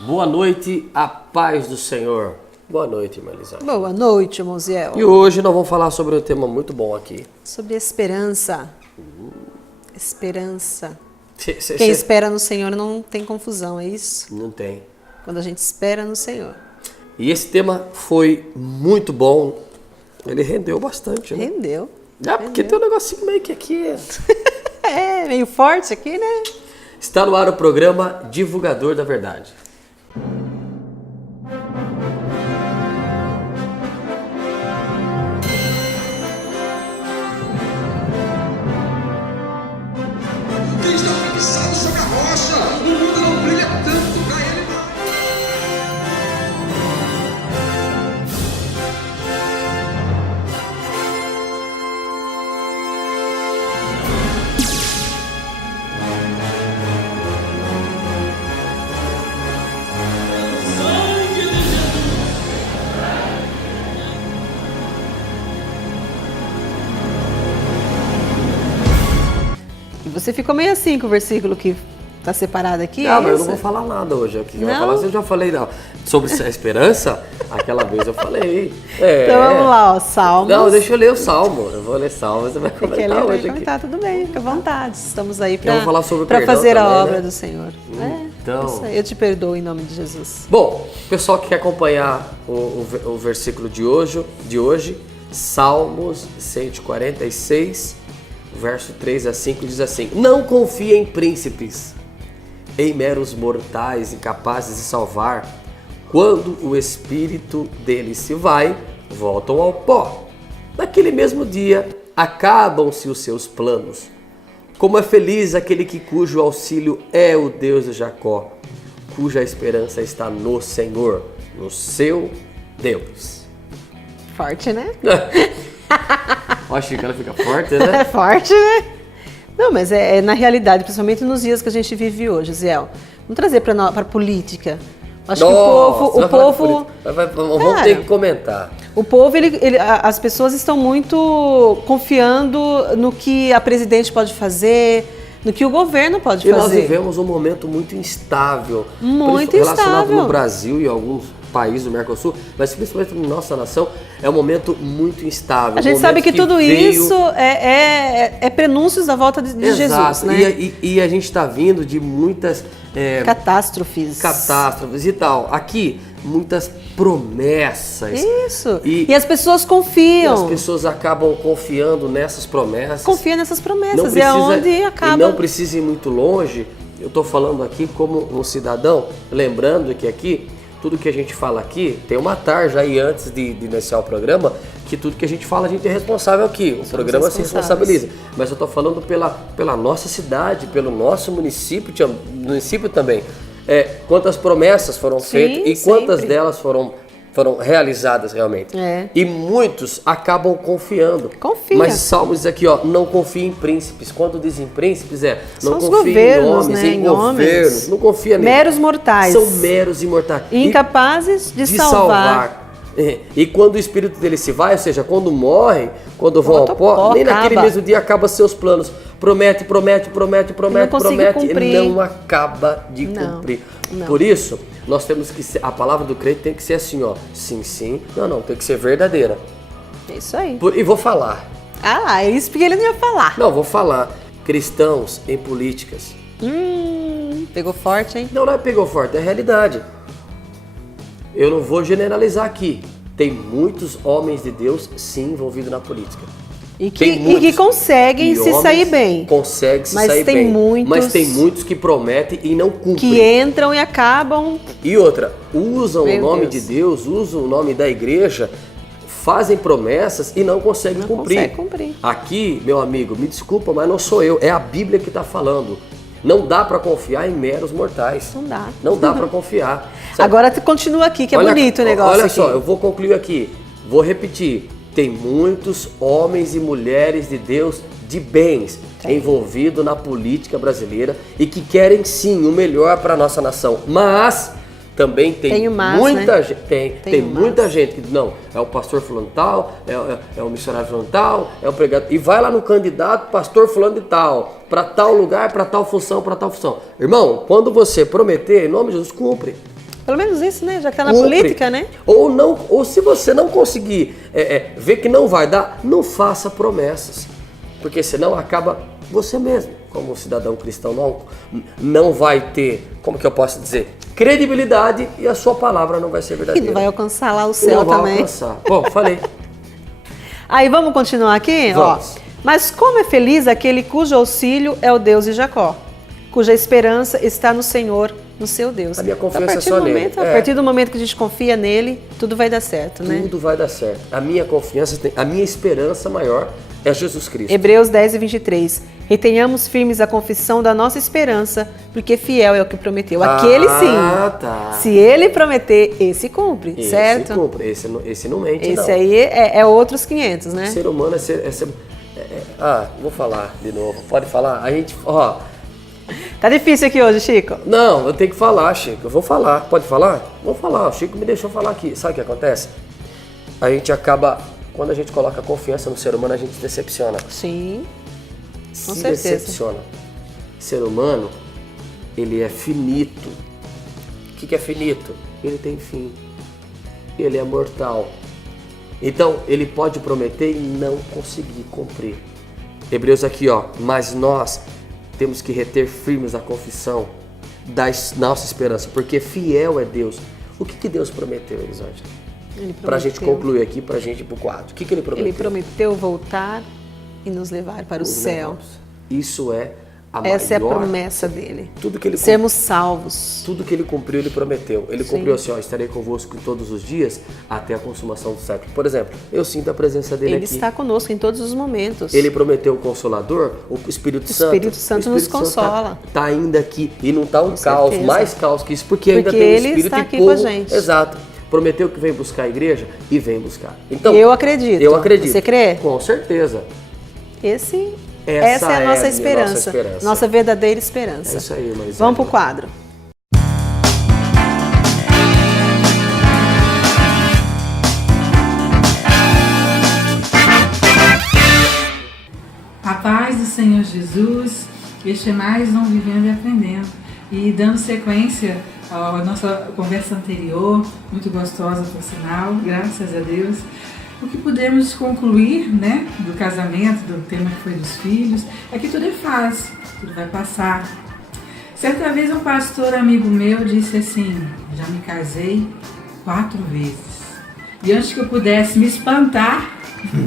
Boa noite, a paz do Senhor. Boa noite, irmã Elisângela. Boa noite, irmão Ziel. E hoje nós vamos falar sobre um tema muito bom aqui. Sobre esperança. Esperança. Quem espera no Senhor não tem confusão, é isso? Não tem. Quando a gente espera no Senhor. E esse tema foi muito bom. Ele rendeu bastante, né? Rendeu. Porque tem um negocinho meio que aqui. É, meio forte aqui, né? Está no ar o programa Divulgador da Verdade. Quem está fixado sobre a rocha, o mundo não brilha tanto para ele não. E você ficou meio assim com o versículo que está separado aqui? Não, mas eu não esse? vou falar nada hoje aqui. Eu vou Não? falar assim, eu já falei não. Sobre a esperança, aquela vez eu falei. Então vamos lá, ó, Salmos. Não, deixa eu ler o Salmo. Eu vou ler Salmo, você vai Você quer comentar ler? Vai hoje aqui. comentar, tudo bem, fica à vontade. Estamos aí Eu vou falar sobre para perdão fazer a também, obra né? do Senhor. Então- Isso aí, eu te perdoo em nome de Jesus. Bom, pessoal que quer acompanhar o versículo de hoje, Salmos 146, verso 3 a 5, diz assim: Não confie em príncipes, em meros mortais incapazes de salvar. Quando o espírito deles se vai, voltam ao pó. Naquele mesmo dia, acabam-se os seus planos. Como é feliz aquele cujo auxílio é o Deus de Jacó, cuja esperança está no Senhor, no seu Deus. Forte, né? Ó, a Chica, ela fica forte, É né? forte, né? Não, mas é na realidade, principalmente nos dias que a gente vive hoje, Ziel. Vamos trazer para a política. Acho que Nossa, o povo, vamos Cara, ter que comentar. o povo, as pessoas estão muito confiando no que a presidente pode fazer, no que o governo pode E nós fazer. vivemos um momento muito instável. Muito relacionado instável. no Brasil e alguns países do Mercosul, mas principalmente na nossa nação, é um momento muito instável. A gente um sabe momento que tudo veio- isso é prenúncios da volta de Jesus, Exato. né? E a gente está vindo de muitas Catástrofes. catástrofes e tal. Aqui, muitas promessas. Isso. E- E as pessoas E confiam. as pessoas acabam confiando nessas promessas. Confia nessas Não promessas. E é onde e acaba. não precisa ir muito longe. Eu estou falando aqui como um cidadão, lembrando que aqui, tudo que a gente fala aqui, tem uma tarja aí antes de iniciar o programa, que tudo que a gente fala a gente é responsável aqui. O programa se responsáveis. responsabiliza. Mas eu estou falando pela nossa cidade, pelo nosso município também. Quantas promessas foram feitas e quantas sempre. delas foram realizadas realmente. É. E muitos acabam confiando. Confia. Mas Salmos diz aqui, ó, não confie em príncipes. Quando dizem príncipes, São não os confie em governos, homens, né? em Em governos. homens. Não confia neles. Meros mortais. São meros imortais. Incapazes de salvar. E quando o espírito dele se vai, ou seja, quando morre, quando vão Volta ao pó, ao pó, nem naquele acaba. mesmo dia acaba seus planos. Promete, consegue cumprir. e não acaba de Não, cumprir. não. Por isso, nós temos que ser, a palavra do crente tem que ser assim, ó, sim, sim, não, tem que ser verdadeira. É isso aí. E vou falar. Ah, é isso porque ele não ia falar. Não, vou falar. Cristãos em políticas. Pegou forte, hein? Não é pegou forte, é realidade. Eu não vou generalizar aqui. Tem muitos homens de Deus, sim, envolvidos na política. E Tem que muitos. conseguem E se homens sair bem. Conseguem se Mas sair tem bem. muitos Mas tem muitos que prometem e não cumprem. Que entram e acabam. E outra, usam Meu o nome Deus. de Deus, usam o nome da igreja, fazem promessas e não conseguem Não cumprir. consegue cumprir. Aqui, meu amigo, me desculpa, mas não sou eu, é a Bíblia que está falando. Não dá para confiar em meros mortais. Não dá. Não dá para confiar. Sabe? Agora continua aqui, que é Olha- bonito o negócio. Olha aqui. só, eu vou concluir aqui. Vou repetir. Tem muitos homens e mulheres de Deus de bens envolvidos na política brasileira e que querem sim o melhor para a nossa nação. Mas também tem, muita gente, tem muita gente que não, é o pastor fulano tal, é o missionário fulano tal, é o pregador, e vai lá no candidato pastor fulano de tal, para tal lugar, para tal função, para tal função. Irmão, quando você prometer, em nome de Jesus, cumpre. Pelo menos isso, né? Já que tá na Cumpre. política, né? Ou se você não conseguir ver que não vai dar, não faça promessas. Porque senão acaba você mesmo, como cidadão cristão, não vai ter, como que eu posso dizer, credibilidade e a sua palavra não vai ser E verdadeira. não vai alcançar lá o E céu não vai também. alcançar. Bom, falei. Aí vamos continuar aqui? Vamos. Ó. Mas como é feliz aquele cujo auxílio é o Deus de Jacó, cuja esperança está no Senhor, no seu Deus. A minha confiança A partir é só do nele. momento, A partir do momento que a gente confia nele, tudo vai dar certo, né? Tudo vai dar certo. A minha confiança, a minha esperança maior é Jesus Cristo. Hebreus 10:23. Retenhamos firmes a confissão da nossa esperança, porque fiel é o que prometeu. Aquele sim. Tá. Se ele prometer, esse cumpre, Esse certo? cumpre. Esse não mente, não. Esse aí é outros 500, né? Ser humano vou falar de novo. Pode falar? A gente, Tá difícil aqui hoje, Chico. não, eu tenho que falar, Chico. Eu vou falar. Pode falar? Vou falar. O Chico me deixou falar aqui. Sabe o que acontece? A gente acaba, quando a gente coloca confiança no ser humano, a gente se decepciona. Sim. Com Se certeza. decepciona. Ser humano, ele é finito. O que é finito? Ele tem fim. Ele é mortal. Então, ele pode prometer e não conseguir cumprir. Hebreus aqui, mas nós temos que reter firmes a confissão da nossa esperança, porque fiel é Deus. O que Deus prometeu, Elisângela? Ele Pra gente prometeu. concluir aqui, pra gente ir pro quadro. O que ele prometeu? Ele prometeu voltar e nos levar para o céu. Isso é a Essa é a maior... promessa dele. Tudo que ele Sermos salvos. Tudo que ele cumpriu, ele prometeu. Ele Sim. cumpriu assim, estarei convosco todos os dias até a consumação do século. Por exemplo, eu sinto a presença dele Ele aqui. está conosco em todos os momentos. Ele prometeu o Consolador, o Espírito Santo. O Espírito Santo nos consola. Tá ainda aqui e não tá um Com caos, certeza. mais caos que isso, porque ainda Porque tem o ele Espírito está e aqui povo. com a gente. Exato. Prometeu que vem buscar a igreja e vem buscar. Então, Eu acredito. Eu acredito. Você crê? Com certeza. Essa Essa é é a nossa a minha esperança. nossa esperança. Nossa verdadeira esperança. É isso aí, Marisela. Vamos pro quadro. A paz do Senhor Jesus, este é mais um Vivendo e Aprendendo. E dando sequência à nossa conversa anterior, muito gostosa por sinal, graças a Deus, o que podemos concluir, né, do casamento, do tema que foi dos filhos, é que tudo é fácil, tudo vai passar. Certa vez um pastor amigo meu disse assim: já me casei 4 vezes. E antes que eu pudesse me espantar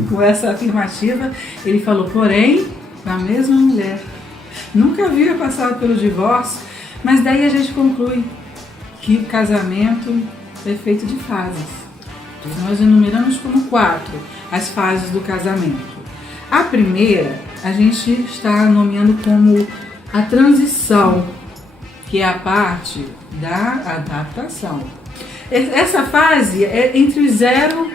com essa afirmativa, ele falou, porém, com a mesma mulher. Nunca havia passado pelo divórcio, mas daí a gente conclui que o casamento é feito de fases. Nós enumeramos como 4 as fases do casamento. A primeira, a gente está nomeando como a transição, que é a parte da adaptação. Essa fase é entre os 0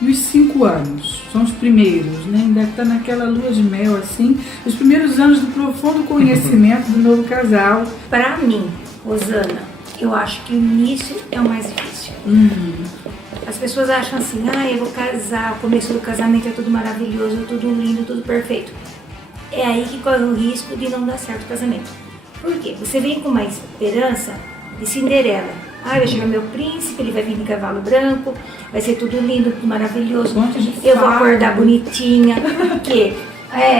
e os 5 anos. São os primeiros, né? Ainda está naquela lua de mel, assim, os primeiros anos do profundo conhecimento do novo casal. Para mim, Rosana, eu acho que o início é o mais difícil. As pessoas acham assim, eu vou casar, o começo do casamento é tudo maravilhoso, tudo lindo, tudo perfeito. É aí que corre o risco de não dar certo o casamento. Por quê? Você vem com uma esperança de Cinderela. Vai chegar meu príncipe, ele vai vir de cavalo branco, vai ser tudo lindo, tudo maravilhoso. Eu vou acordar bonitinha. Por quê?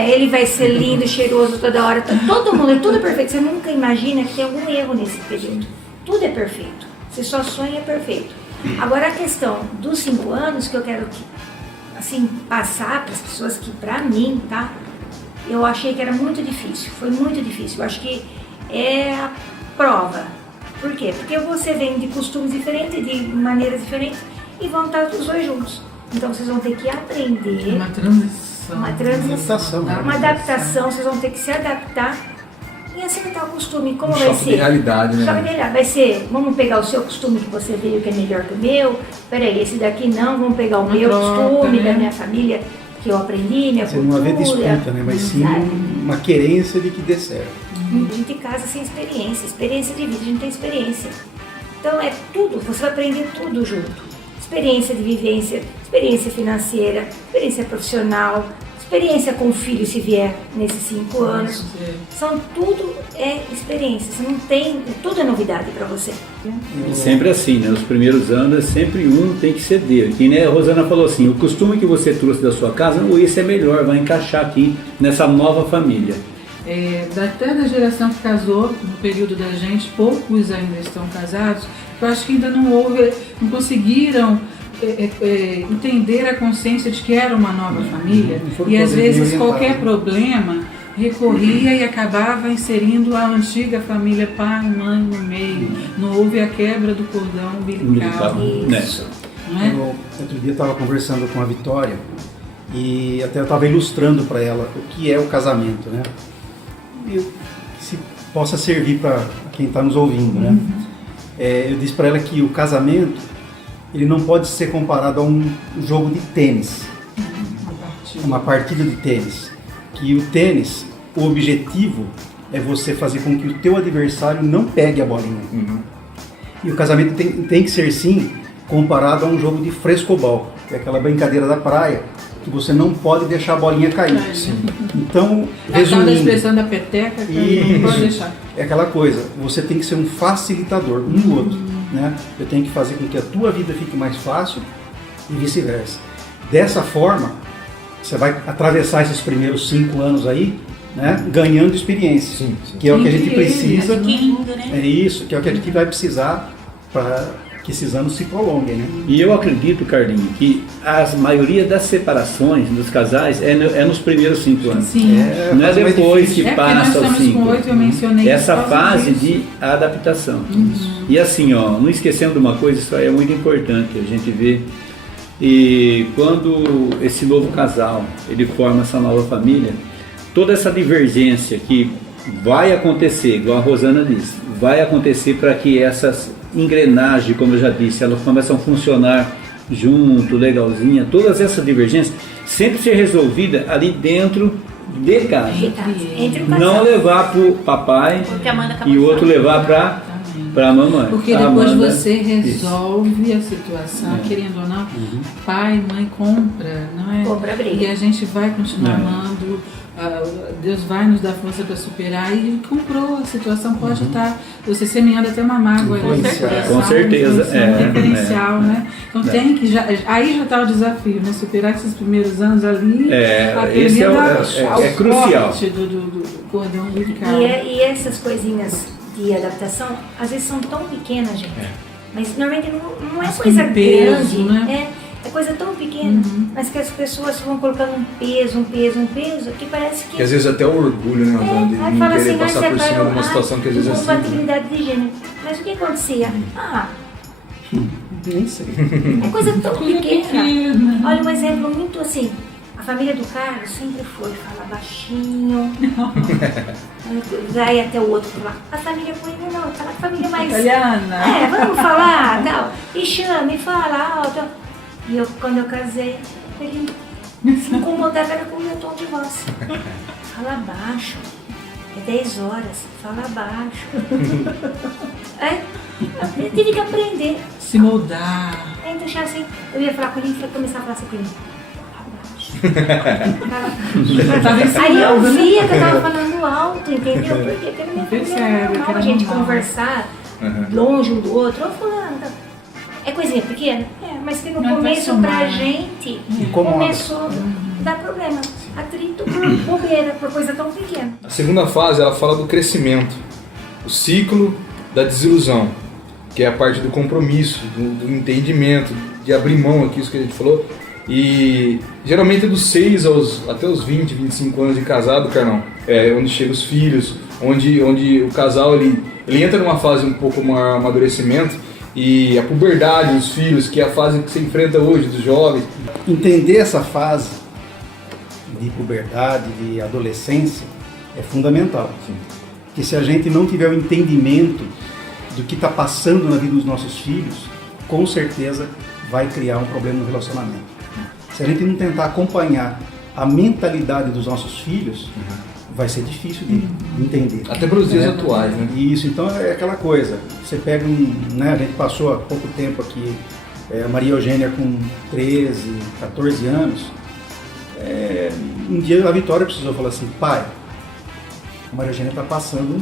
Ele vai ser lindo, cheiroso toda hora. Todo mundo, tudo é perfeito. Você nunca imagina que tem algum erro nesse período. Tudo é perfeito. Você só sonha perfeito. Agora a questão dos 5 anos que eu quero assim, passar para as pessoas que, para mim, tá? Eu achei que era muito difícil. Foi muito difícil. Eu acho que é a prova. Por quê? Porque você vem de costumes diferentes, de maneiras diferentes, e vão estar os dois juntos. Então vocês vão ter que aprender. Uma transição. Uma transição. Uma adaptação, vocês vão ter que se adaptar e acertar o costume. Como vai ser? Choque de realidade, né? Choque de realidade. Vai ser, vamos pegar o seu costume que você veio que é melhor que o meu. Peraí, esse daqui não, vamos pegar o meu costume, né? da minha família, que eu aprendi, minha Você cultura. não haver disputa, né? Mas sim uma querência de que dê certo. A gente casa sem experiência de vida, a gente tem experiência. Então é tudo, você vai aprender tudo junto. Experiência de vivência, experiência financeira, experiência profissional, experiência com o filho se vier nesses 5 anos. São tudo experiência, você não tem, tudo é novidade para você. É sempre assim, né? Os primeiros anos, sempre um tem que ceder. E né, a Rosana falou assim, o costume que você trouxe da sua casa, esse é melhor, vai encaixar aqui nessa nova família. Até da geração que casou, no período da gente, poucos ainda estão casados, eu acho que ainda não conseguiram entender a consciência de que era uma nova família, e às vezes qualquer problema recorria e acabava inserindo a antiga família pai, mãe no meio, não houve a quebra do cordão umbilical. Isso. Não é? Outro dia eu estava conversando com a Vitória e até eu estava ilustrando para ela o que é o casamento, né? E se possa servir para quem está nos ouvindo, né? Eu disse para ela que o casamento ele não pode ser comparado a um jogo de tênis, uma partida de tênis. Que o tênis, o objetivo é você fazer com que o teu adversário não pegue a bolinha. E o casamento tem que ser sim comparado a um jogo de frescobol, que é aquela brincadeira da praia, que você não pode deixar a bolinha cair. Então, resumindo, a expressão da peteca que não pode deixar. É aquela coisa, você tem que ser um facilitador um do outro, né? Eu tenho que fazer com que a tua vida fique mais fácil e vice-versa. Dessa forma, você vai atravessar esses primeiros 5 anos aí, né, ganhando experiência, que é o que a gente precisa. É isso, que é o que a gente vai precisar para que esses anos se prolonguem, né? E eu acredito, Carlinhos, que a maioria das separações dos casais é nos primeiros 5 anos. Sim. Não é depois que passa os 5. Com 8, eu mencionei essa fase de adaptação. E assim, ó, não esquecendo de uma coisa, isso aí é muito importante a gente ver. E quando esse novo casal ele forma essa nova família, toda essa divergência que vai acontecer, igual a Rosana disse, vai acontecer para que essas engrenagens, como eu já disse, elas começam a funcionar junto, legalzinha, todas essas divergências sempre ser resolvida ali dentro de casa. Não levar para o papai e o outro levar para a mamãe. Porque depois você resolve a situação, querendo ou não, pai, mãe compra, não é? Compra briga. E a gente vai continuar amando, Deus vai nos dar força para superar, e comprou a situação, pode estar, você semeando até uma mágoa. Com certeza. Um referencial, né? Então tem que, aí já está o desafio, né? Superar esses primeiros anos ali, esse é crucial. Do cordão umbilical. E essas coisinhas de adaptação, às vezes são tão pequenas, gente. Mas normalmente não é coisa grande, né? É coisa tão pequena, mas que as pessoas vão colocando um peso, que parece que... às vezes até o orgulho, né, de não querer assim, passar por cima de uma situação que às vezes é assim. Compatibilidade de gênero. Mas o que acontecia? Nem sei. É coisa tão pequena. Olha um exemplo muito assim. A família do Carlos sempre fala baixinho, vai até o outro falar. A família com ele não, aquela família mais... italiana. Vamos falar, não. E chama, e fala alto. E quando eu casei, ele se incomodava era com o meu tom de voz. Fala baixo. É 10 horas, fala baixo. Eu tive que aprender. Se moldar. Então, assim, eu ia falar com ele e começar a falar assim com ele. Aí eu via que eu tava falando alto, entendeu? Porque aquele minha família é normal a gente conversar longe um do outro. Eu falando, é coisinha pequena? Mas que no começo pra gente começou a dar problema. Atrito por bobeira, por coisa tão pequena. A segunda fase, ela fala do crescimento, o ciclo da desilusão, que é a parte do compromisso, do entendimento, de abrir mão aqui, isso que a gente falou. E geralmente é dos 6 até os 20, 25 anos de casado, Carlão, onde chegam os filhos, onde o casal ele entra numa fase um pouco de amadurecimento, e a puberdade dos filhos, que é a fase que se enfrenta hoje dos jovens. Entender essa fase de puberdade, de adolescência, é fundamental. Porque se a gente não tiver o entendimento do que está passando na vida dos nossos filhos, com certeza vai criar um problema no relacionamento. Se a gente não tentar acompanhar a mentalidade dos nossos filhos, vai ser difícil de entender. Até para os dias atuais, né? Isso, então é aquela coisa. Você pega a gente passou há pouco tempo aqui, a Maria Eugênia com 13, 14 anos, Um dia a Vitória precisou falar assim, pai, a Maria Eugênia está passando,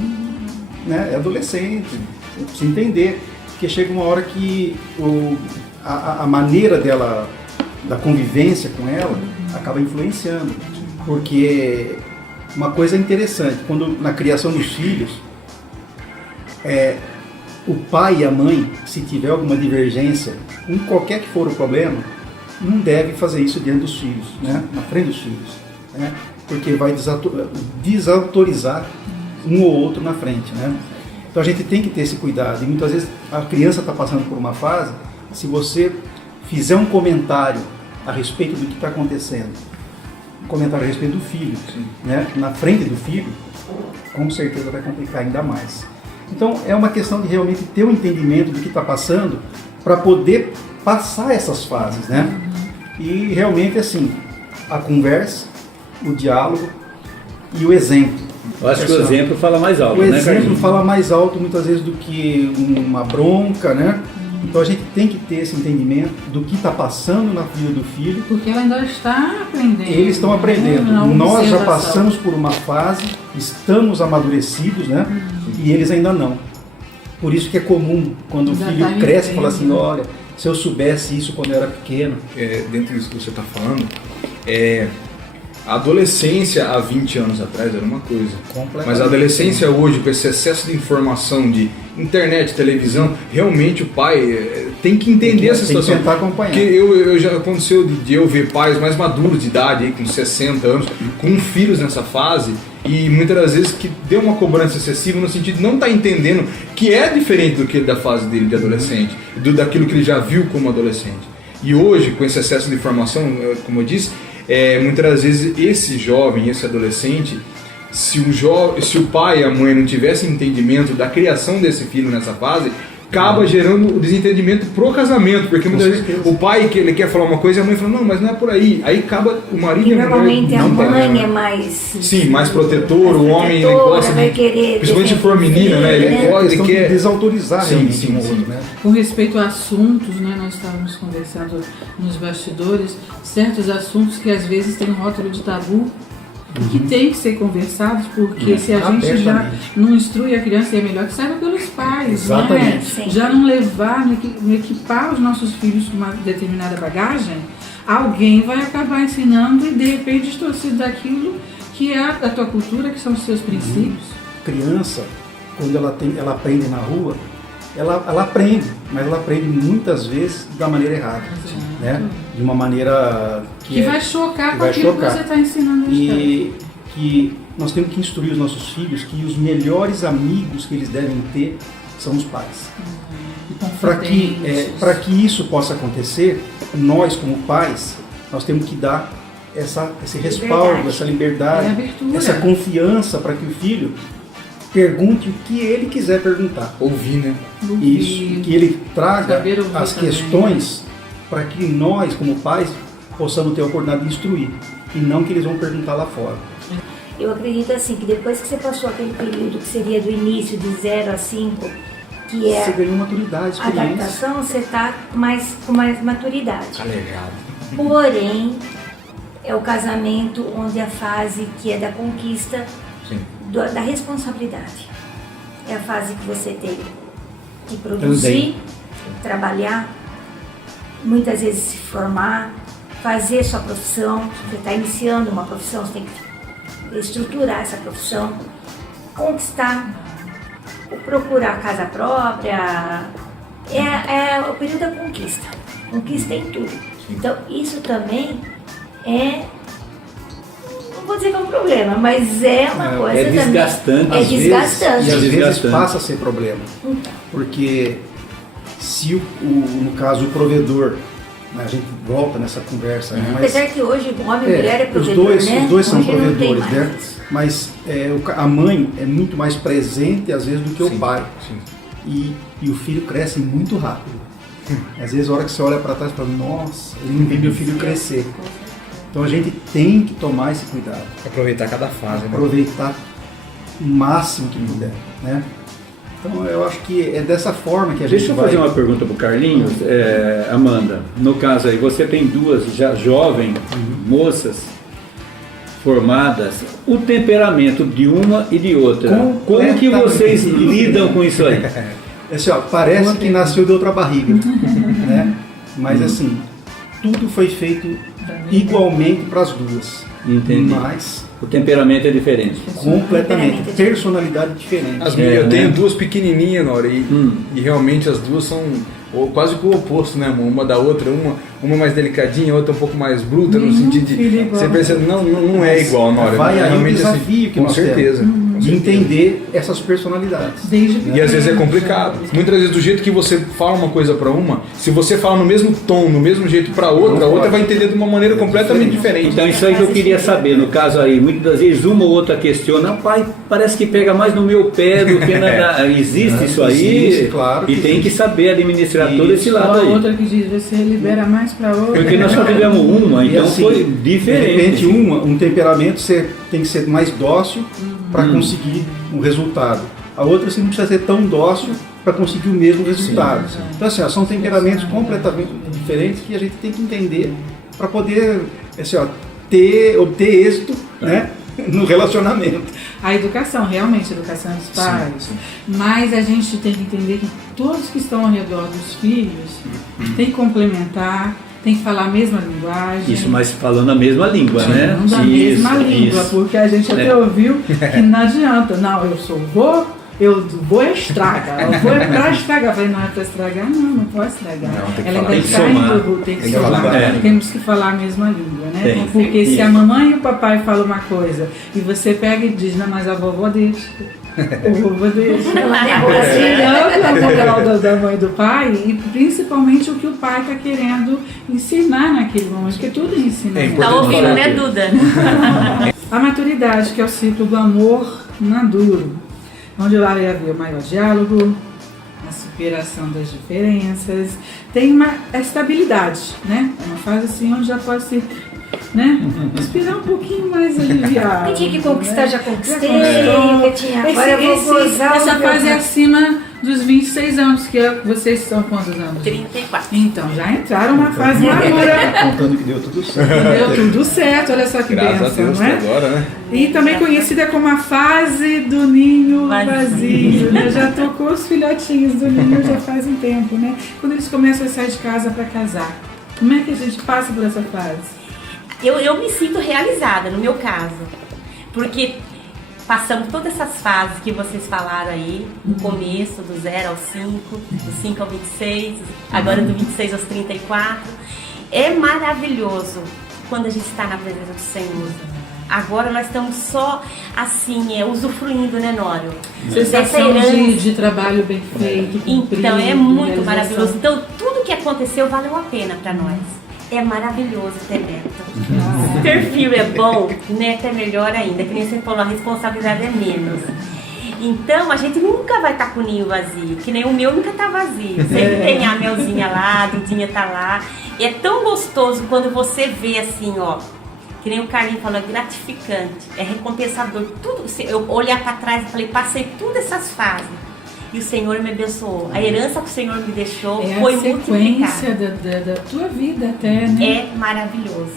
né, é adolescente, eu preciso entender, porque chega uma hora que a maneira dela, da convivência com ela, acaba influenciando, porque uma coisa interessante, quando na criação dos filhos, o pai e a mãe, se tiver alguma divergência, em qualquer que for o problema, não deve fazer isso diante dos filhos, né? Na frente dos filhos, né? Porque vai desautorizar um ou outro na frente, né? Então a gente tem que ter esse cuidado, e muitas vezes a criança está passando por uma fase, se você fizer um comentário a respeito do que está acontecendo, um comentário a respeito do filho, né? Na frente do filho, com certeza vai complicar ainda mais. Então é uma questão de realmente ter um entendimento do que está passando para poder passar essas fases, né? E realmente assim, a conversa, o diálogo e o exemplo. Eu acho que o exemplo fala mais alto, né? O né, exemplo Carlinhos? fala mais alto muitas vezes do que uma bronca, né? Então a gente tem que ter esse entendimento do que está passando na vida do filho. Porque ela ainda está aprendendo. Eles estão aprendendo. Na Nós já observação. passamos por uma fase, estamos amadurecidos, né? E eles ainda não. Por isso que é comum, quando o Já filho tá cresce, vivendo, fala assim, né? olha, se eu soubesse isso quando eu era pequeno. Dentro disso que você está falando, a adolescência há 20 anos atrás era uma coisa, mas a adolescência hoje, com esse excesso de informação de internet, televisão, realmente o pai tem que entender essa situação. Tem que tentar acompanhar. Porque já aconteceu de eu ver pais mais maduros de idade, aí, com 60 anos, com filhos nessa fase, e muitas das vezes que deu uma cobrança excessiva no sentido de não estar entendendo que é diferente do que da fase dele de adolescente, daquilo que ele já viu como adolescente. E hoje, com esse excesso de informação, como eu disse, muitas das vezes esse jovem, esse adolescente, se o pai e a mãe não tivessem entendimento da criação desse filho nessa fase, acaba gerando o desentendimento pro casamento, porque muitas vezes o pai ele quer falar uma coisa e a mãe fala, não, mas não é por aí. Aí acaba o marido E e a mulher normalmente a não mãe tá, é mais... sim, mais protetor, o homem ele gosta vai de, querer principalmente se for menina, né? Ele né? gosta, ele Questão de quer desautorizar Sim, realmente sim, um ou sim. outro, né? Com respeito a assuntos, né, nós estávamos conversando nos bastidores, certos assuntos que às vezes têm um rótulo de tabu, que tem que ser conversados, porque se a gente já abertamente. não instrui a criança, é melhor que saiba pelos pais, Exatamente. né? Sim. Já não levar, não equipar os nossos filhos com uma determinada bagagem, alguém vai acabar ensinando e de repente distorcido daquilo que é da tua cultura, que são os seus princípios. Criança, quando ela aprende na rua, ela aprende, mas ela aprende muitas vezes da maneira errada, né? De uma maneira Que vai chocar que com vai aquilo chocar. que você está ensinando a história. E que nós temos que instruir os nossos filhos que os melhores amigos que eles devem ter são os pais. Para que isso possa acontecer, nós como pais, nós temos que dar esse respaldo, essa liberdade, E abertura. essa confiança para que o filho pergunte o que ele quiser perguntar. ouvir, né? Isso, que ele traga Saber ouvir as também. questões para que nós, como pais, possamos ter a oportunidade de instruir, e não que eles vão perguntar lá fora. Eu acredito assim, que depois que você passou aquele período que seria do início, de 0 a 5, que é Você ganhou maturidade, a experiência. adaptação, você está com mais maturidade. Calejado. Porém, é o casamento onde a fase que é da conquista, Sim. da responsabilidade. É a fase que você tem que produzir, trabalhar, muitas vezes se formar, fazer sua profissão. Você está iniciando uma profissão, você tem que estruturar essa profissão, conquistar, procurar casa própria. É o período da conquista. Conquista em tudo. Então, isso também não vou dizer que é um problema, mas é uma coisa é desgastante. também. É Às vezes, desgastante. E às vezes desgastante. passa a ser problema. Porque se no caso o provedor, né, a gente volta nessa conversa, né, mas Apesar que hoje o homem e a mulher é os provedor, né? dois são Hoje não tem provedores, mais né? isso. Mas a mãe é muito mais presente às vezes do que Sim, o pai. sim. E o filho cresce muito rápido. Às vezes a hora que você olha para trás e fala, nossa, eu não vi meu filho crescer. Então a gente tem que tomar esse cuidado, Aproveitar cada fase, né? aproveitar o máximo que puder, né? Então eu acho que é dessa forma que a gente Deixa eu vai... fazer uma pergunta para o Carlinhos. Amanda, no caso aí, você tem duas já jovens moças formadas, o temperamento de uma e de outra. Como que vocês lidam com isso aí? Assim, ó, parece que nasceu de outra barriga, né? Mas assim, tudo foi feito igualmente para as duas. Entendi. Mas O temperamento é diferente. completamente, personalidade diferente. Eu tenho duas pequenininhas, Nora, e realmente as duas são quase que o oposto, né, amor? Uma da outra, uma mais delicadinha, outra um pouco mais bruta, no sentido de... Você pensa, não é igual, Nora. Vai aí o Realmente, desafio que com nós certeza. temos, de entender essas personalidades. E às vezes é complicado. Muitas vezes do jeito que você fala uma coisa para uma, se você fala no mesmo tom, no mesmo jeito para outra, a outra vai entender de uma maneira completamente diferente. Então isso aí que eu queria saber, no caso aí, muitas das vezes uma ou outra questiona, pai, parece que pega mais no meu pé do que na... Existe isso aí, existe, claro e tem que saber administrar todo esse lado A aí. outra que diz, você libera mais para outra. Porque nós só tivemos uma, então assim, foi diferente. De repente, um temperamento você tem que ser mais dócil para conseguir um resultado. A outra você não precisa ser tão dócil para conseguir o mesmo resultado. Então, assim, ó, são temperamentos completamente diferentes que a gente tem que entender para poder assim, ó, obter êxito, né, no relacionamento. A educação, realmente, a educação dos pais. Mas a gente tem que entender que todos que estão ao redor dos filhos têm que complementar, tem que falar a mesma linguagem. Isso, mas falando a mesma língua, né? Não da mesma língua, porque a gente até ouviu que não adianta. Não, eu vou estragar. Eu vou para estragar. Eu falei, não é para estragar? Não pode estragar. Ela ainda está em dúvida, tem que somar. Temos que falar a mesma língua, né? Porque se a mamãe e o papai falam uma coisa e você pega e diz, não, mas a vovó deixa. O vovô deixa. A moral da mãe e do pai, e principalmente o que o pai está querendo ensinar naquele momento, porque tudo ensina. Tá ouvindo, né, Duda? A maturidade, que é o ciclo do amor maduro, onde vai haver o maior diálogo, a superação das diferenças, tem uma estabilidade, né? É uma fase assim onde já pode se, né, respirar um pouquinho mais aliviado. Eu tinha que conquistar, né? já conquistei. Agora eu vou gozar. Essa fase é acima dos 26 anos, que vocês são quantos anos? 34. Então, já entraram na fase madura. Contando que deu tudo certo. Deu tudo certo, olha só que Graças a bênção, Deus, não é? agora, né? E também conhecida como a fase do ninho vazio, né? Já tocou os filhotinhos do ninho já faz um tempo, né? Quando eles começam a sair de casa para casar. Como é que a gente passa por essa fase? Eu me sinto realizada, no meu caso, porque passamos todas essas fases que vocês falaram aí, no começo, do 0 ao 5, do 5 ao 26, agora do 26 aos 34. É maravilhoso quando a gente está na presença do Senhor. Agora nós estamos só, assim, usufruindo, né, Nório? Sensação de trabalho bem feito, cumprido. Então, é muito maravilhoso. Então, tudo que aconteceu valeu a pena para nós. É maravilhoso ter neto. Se ter filho é bom, neto é melhor ainda. Que nem você falou, a responsabilidade é menos. Então, a gente nunca vai estar com o ninho vazio. Que nem o meu nunca está vazio. Sempre tem a Melzinha lá, a Dudinha tá lá. E é tão gostoso quando você vê assim, ó. Que nem o Carlinhos falou, é gratificante. É recompensador. Tudo, eu olhar para trás e falei, passei todas essas fases. E o Senhor me abençoou. A herança que o Senhor me deixou foi multiplicada. É a sequência da tua vida até, né? É maravilhoso.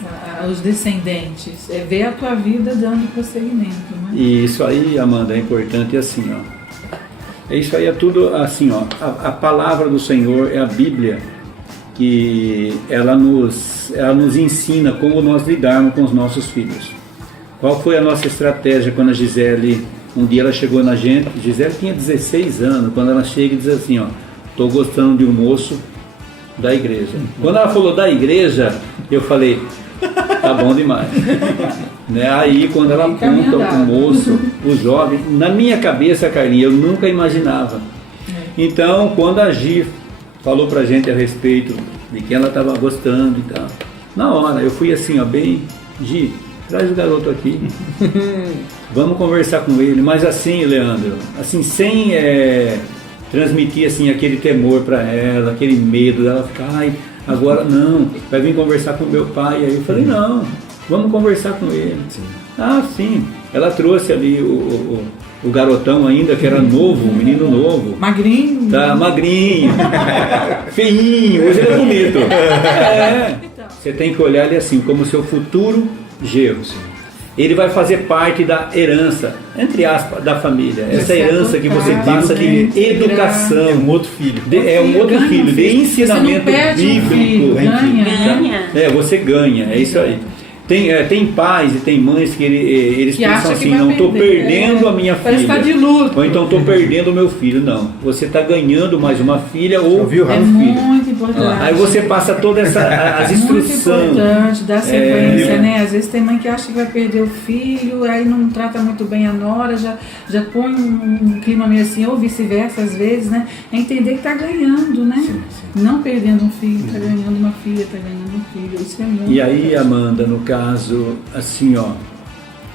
Os descendentes. É ver a tua vida dando prosseguimento, né? E isso aí, Amanda, é importante assim, ó. Isso aí é tudo assim, ó. A palavra do Senhor é a Bíblia, que ela nos ensina como nós lidarmos com os nossos filhos. Qual foi a nossa estratégia quando a Gisele... Um dia ela chegou na gente, Gisele tinha 16 anos, quando ela chega e diz assim, ó, tô gostando de um moço da igreja. Quando ela falou da igreja, eu falei, tá bom demais. Né? Aí quando ela aponta o moço, o jovem, na minha cabeça, Carlinhos, eu nunca imaginava. Então, quando a Gi falou pra gente a respeito de quem ela estava gostando e tal, na hora, eu fui assim, ó, bem, Gi, traz o garoto aqui, vamos conversar com ele, mas assim, Leandro, assim, sem transmitir assim, aquele temor para ela, aquele medo dela ficar, ai, agora não, vai vir conversar com meu pai. Aí eu falei, não, vamos conversar com ele. Sim. Ah, sim, ela trouxe ali o garotão ainda, que era novo, um menino novo. Magrinho. Tá, magrinho, feinho, hoje ele é bonito. Você tem que olhar ele assim, como seu futuro genro. ele vai fazer parte da herança, entre aspas, da família. Essa Você herança que você é passa de educação. É um outro filho. É um outro filho, de ensinamento Você não perde um bíblico. filho, Ganha. Você ganha, é isso aí. Tem pais e tem mães que eles Que pensam acha que assim, vai não estou perder, perdendo a minha parece filha. que tá de luto. Ou então estou perdendo o meu filho. Não, você está ganhando mais uma filha ou Ouviu, um Rafa? É filho. muito importante. Aí você passa toda as Muito instruções. importante dar sequência, né? Às vezes tem mãe que acha que vai perder o filho, aí não trata muito bem a nora, já põe um clima meio assim, ou vice-versa às vezes, né? É entender que está ganhando, né? Não perdendo um filho, está ganhando uma filha, está ganhando um filho. Isso é muito E aí, importante. Amanda, no caso, assim, ó,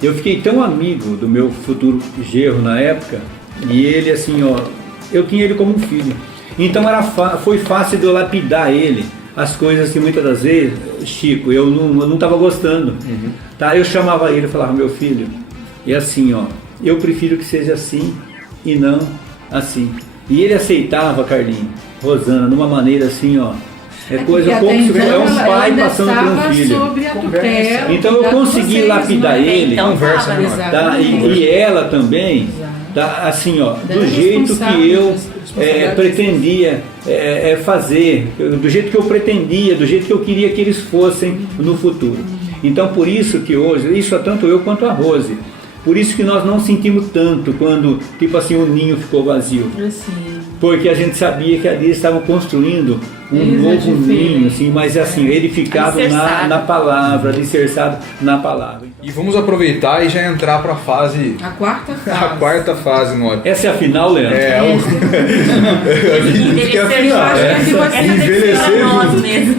eu fiquei tão amigo do meu futuro genro na época, e ele, assim, ó, eu tinha ele como um filho. Então foi fácil de eu lapidar ele, as coisas que muitas das vezes, Chico, eu não estava gostando. Tá? Eu chamava ele e falava, meu filho, é assim, ó, eu prefiro que seja assim e não assim. E ele aceitava, Carlinhos, Rosana, de uma maneira assim, ó, é coisa Porque pouco, até então é um ela pai ainda passando por um estava filho. sobre a tutela, Então eu cuidar de consegui vocês, lapidar né? ele, Então, Conversa, tava, né? tá? E ela também, Exato. tá? Assim, ó, Da do jeito que eu responsabilidade. pretendia fazer, do jeito que eu pretendia, do jeito que eu queria que eles fossem no futuro. Então por isso que hoje, isso é tanto eu quanto a Rose, por isso que nós não sentimos tanto quando, tipo assim, o ninho ficou vazio. Assim, Porque a gente sabia que ali eles estavam construindo um Eles é novo diferente. ninho, assim, mas assim, edificado Alicerçado. na palavra, alicerçado na palavra. E vamos aproveitar e já entrar para a fase, a quarta fase. a quarta fase, Nora. Essa é a final, Leandro? Que é a Envelhecer final, acho que é. aqui vai ser Envelhecer nós junto. mesmo.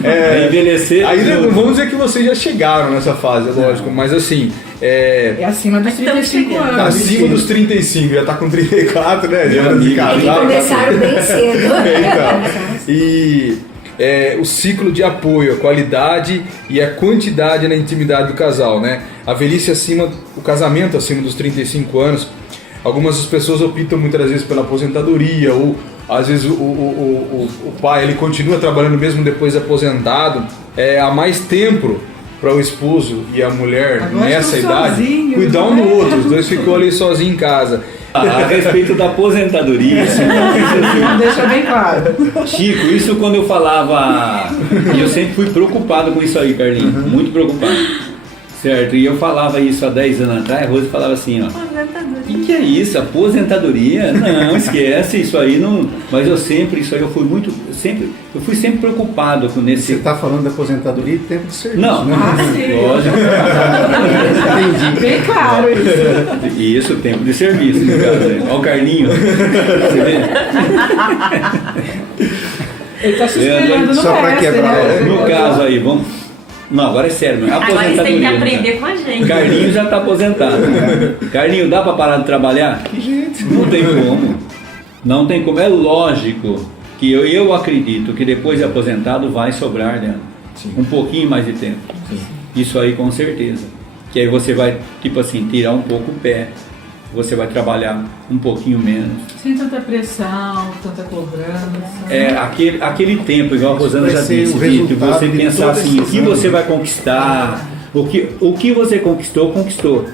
Envelhecer. Ainda junto. não vamos dizer que vocês já chegaram nessa fase, é lógico, mas assim, É acima dos Estamos 35 chegando. anos. acima dos 35, já tá com 34, né? Já era de Eles casar, começaram bem cedo. então, e o ciclo de apoio, a qualidade e a quantidade na intimidade do casal, né? A velhice acima, o casamento acima dos 35 anos, algumas das pessoas optam muitas vezes pela aposentadoria, ou às vezes o pai ele continua trabalhando mesmo depois de aposentado, há mais tempo para o esposo e a mulher Agora nessa estão idade sozinhos, cuidar um do né? outro, os dois ficou ali sozinhos em casa. A respeito da aposentadoria, Deixa bem claro. Chico, isso quando eu falava, e eu sempre fui preocupado com isso aí, Carlinhos, muito preocupado, certo? E eu falava isso há 10 anos atrás, a Rose falava assim, ó, o que é isso? Aposentadoria? Não, esquece, isso aí não... Mas eu sempre, isso aí eu fui sempre preocupado com Você nesse... está falando da aposentadoria e tempo de serviço, Não, né? sim. lógico. Bem claro isso. Isso, tempo de serviço, no caso, né? Olha o Carlinho. Você vê? Ele tá se espelhando no Só pra mestre, quebrar, né? No caso aí, vamos... Não, agora é sério, meu. Agora eles têm que Aposentadoria, aprender né? com a gente. Carlinho já está aposentado. Carlinho, dá para parar de trabalhar? Que jeito? Não tem como. Não tem como. É lógico que eu acredito que depois de aposentado vai sobrar, né? Um pouquinho mais de tempo. Isso aí com certeza. Que aí você vai, tipo assim, tirar um pouco o pé. Você vai trabalhar um pouquinho menos. Sem tanta pressão, tanta cobrança. Aquele tempo, igual a Rosana Vai já ser disse, o Vitor, resultado você de pensar todos assim, o esses que anos. você vai conquistar, o que você conquistou, conquistou.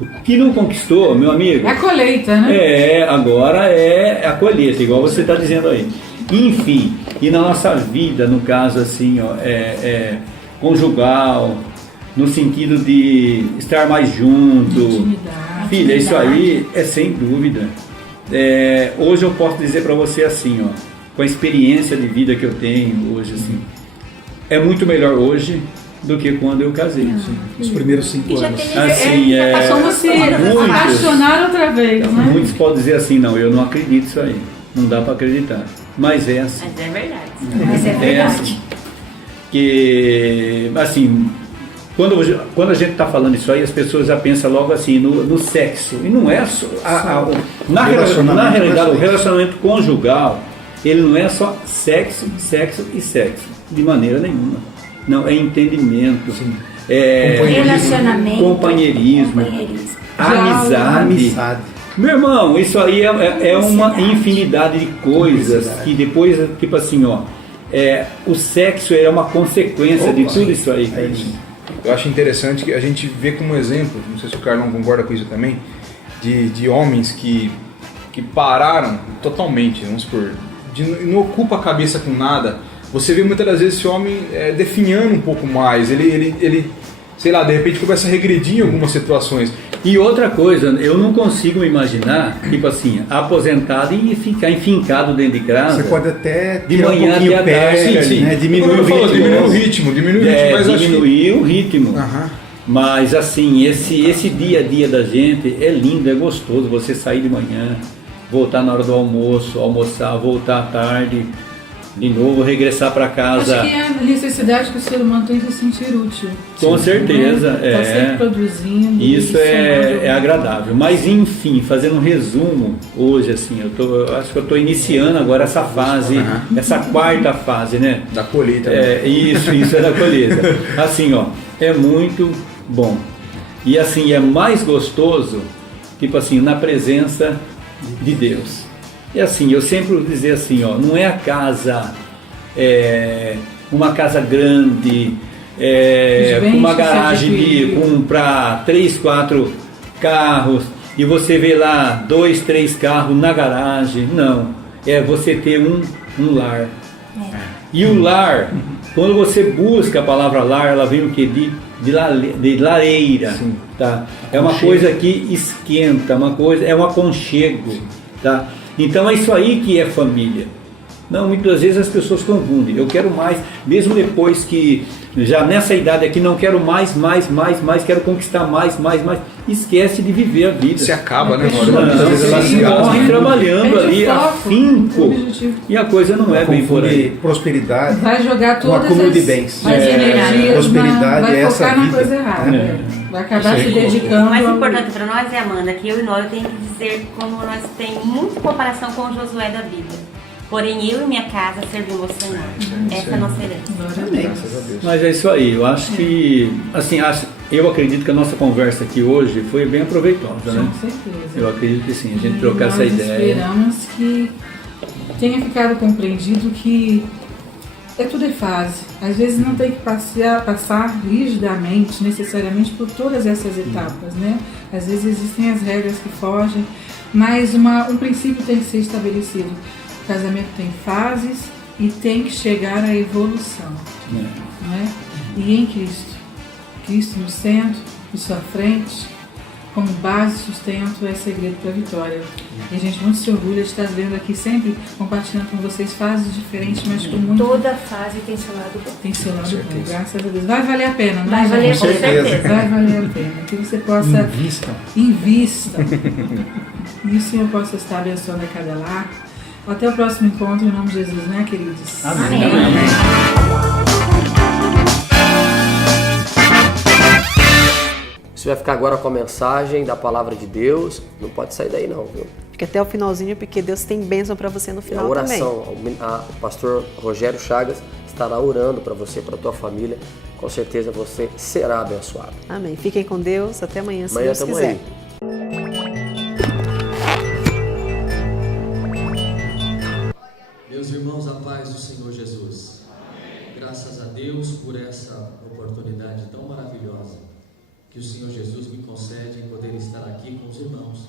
O que não conquistou, meu amigo, É a colheita, né? agora é a colheita, igual você está dizendo aí. Enfim, e na nossa vida, no caso assim, ó, conjugal, no sentido de estar mais junto. Intimidade. Filha, isso aí é sem dúvida. Hoje eu posso dizer para você assim, ó, com a experiência de vida que eu tenho hoje, assim, é muito melhor hoje do que quando eu casei. Os primeiros 5 E já anos. tem Assim, Como se muitos- apaixonar outra vez, né? Muitos podem dizer assim, não, eu não acredito nisso aí. Não dá para acreditar. Mas é assim. Mas é verdade. Mas é É verdade. assim. Que, assim, quando a gente está falando isso aí, as pessoas já pensam logo assim no sexo. E não é só. Na realidade, o relacionamento conjugal, ele não é só sexo, sexo e sexo. De maneira nenhuma. Não, é entendimento. Relacionamento. Companheirismo. Amizade. Meu irmão, isso aí é uma infinidade de coisas que depois, tipo assim, ó, o sexo é uma consequência de tudo isso aí. eu acho interessante que a gente vê como exemplo, não sei se o Carlão concorda com isso também, de homens que pararam totalmente, vamos supor, não ocupa a cabeça com nada. Você vê muitas das vezes esse homem definhando um pouco mais, ele sei lá, de repente começa a regredir em algumas situações. E outra coisa, eu não consigo imaginar, tipo assim, aposentado e ficar enfincado dentro de casa. Você pode até de manhã um até a tarde, né? Diminuir o ritmo. Diminuir o ritmo. Mas assim, esse dia a dia da gente é lindo, é gostoso. Você sair de manhã, voltar na hora do almoço, almoçar, voltar à tarde, de novo regressar para casa. Acho que é a necessidade que o ser humano tem de se sentir útil. Com certeza, Tá sempre produzindo. Isso é agradável. Mas enfim, fazendo um resumo, hoje assim, eu acho que eu estou iniciando agora essa fase, essa quarta fase, né? Da colheita. Isso é da colheita. Assim, ó, é muito bom. E assim, é mais gostoso, tipo assim, na presença de Deus. E assim, eu sempre vou dizer assim, ó, não é a casa, uma casa grande, com uma garagem para 3, 4 carros, e você vê lá 2, 3 carros na garagem. Não, é você ter um lar. E o lar, quando você busca a palavra lar, ela vem o quê? De lareira. Sim. Tá? É uma coisa que esquenta, é um aconchego. Tá? Então é isso aí que é família. Não, muitas vezes as pessoas confundem. Eu quero mais, mesmo depois que, já nessa idade aqui, não quero mais, quero conquistar mais. Esquece de viver a vida. Se acaba, né? Você morre trabalhando ali, afinco, e a coisa não é bem por aí. Prosperidade, vai jogar todas um acúmulo de bens. as energias, prosperidade vai é focar essa na vida. coisa errada. Vai acabar se dedicando. O mais importante para nós é, Amanda, que eu e nós tenho que dizer como nós temos muita comparação com o Josué da Bíblia. Porém, eu e minha casa servimos ao Senhor. Essa é a nossa herança. Graças a Deus. Mas é isso aí. Eu acho que, assim, eu acredito que a nossa conversa aqui hoje foi bem aproveitosa, né? Com certeza. Eu acredito que sim, a gente trocar essa ideia. Esperamos que tenha ficado compreendido que tudo é fase. Às vezes não tem que passar rigidamente, necessariamente, por todas essas etapas, né? Às vezes existem as regras que fogem, mas um princípio tem que ser estabelecido. O casamento tem fases e tem que chegar à evolução. Não é? E em Cristo no centro, em sua frente, como base, sustento, é segredo para a vitória. E a gente muito se orgulha de estar vendo aqui sempre, compartilhando com vocês fases diferentes, mas com muito... Toda fase tem seu lado bom. Tem seu lado bom, graças a Deus. Vai valer a pena, não é? Vai valer, com certeza. Vai valer a pena. Que você possa... Invista. E o Senhor possa estar abençoando a cada lar. Até o próximo encontro, em nome de Jesus, né, queridos? Amém. Você vai ficar agora com a mensagem da palavra de Deus. Não pode sair daí não, viu? Fique até o finalzinho, porque Deus tem bênção para você no final a oração, também. O pastor Rogério Chagas estará orando para você, para a tua família. Com certeza você será abençoado. Amém. Fiquem com Deus. Até amanhã, se Deus quiser. Aí. Meus irmãos, a paz do Senhor Jesus. Graças a Deus por essa oportunidade tão maravilhosa que o Senhor Jesus me concede em poder estar aqui com os irmãos,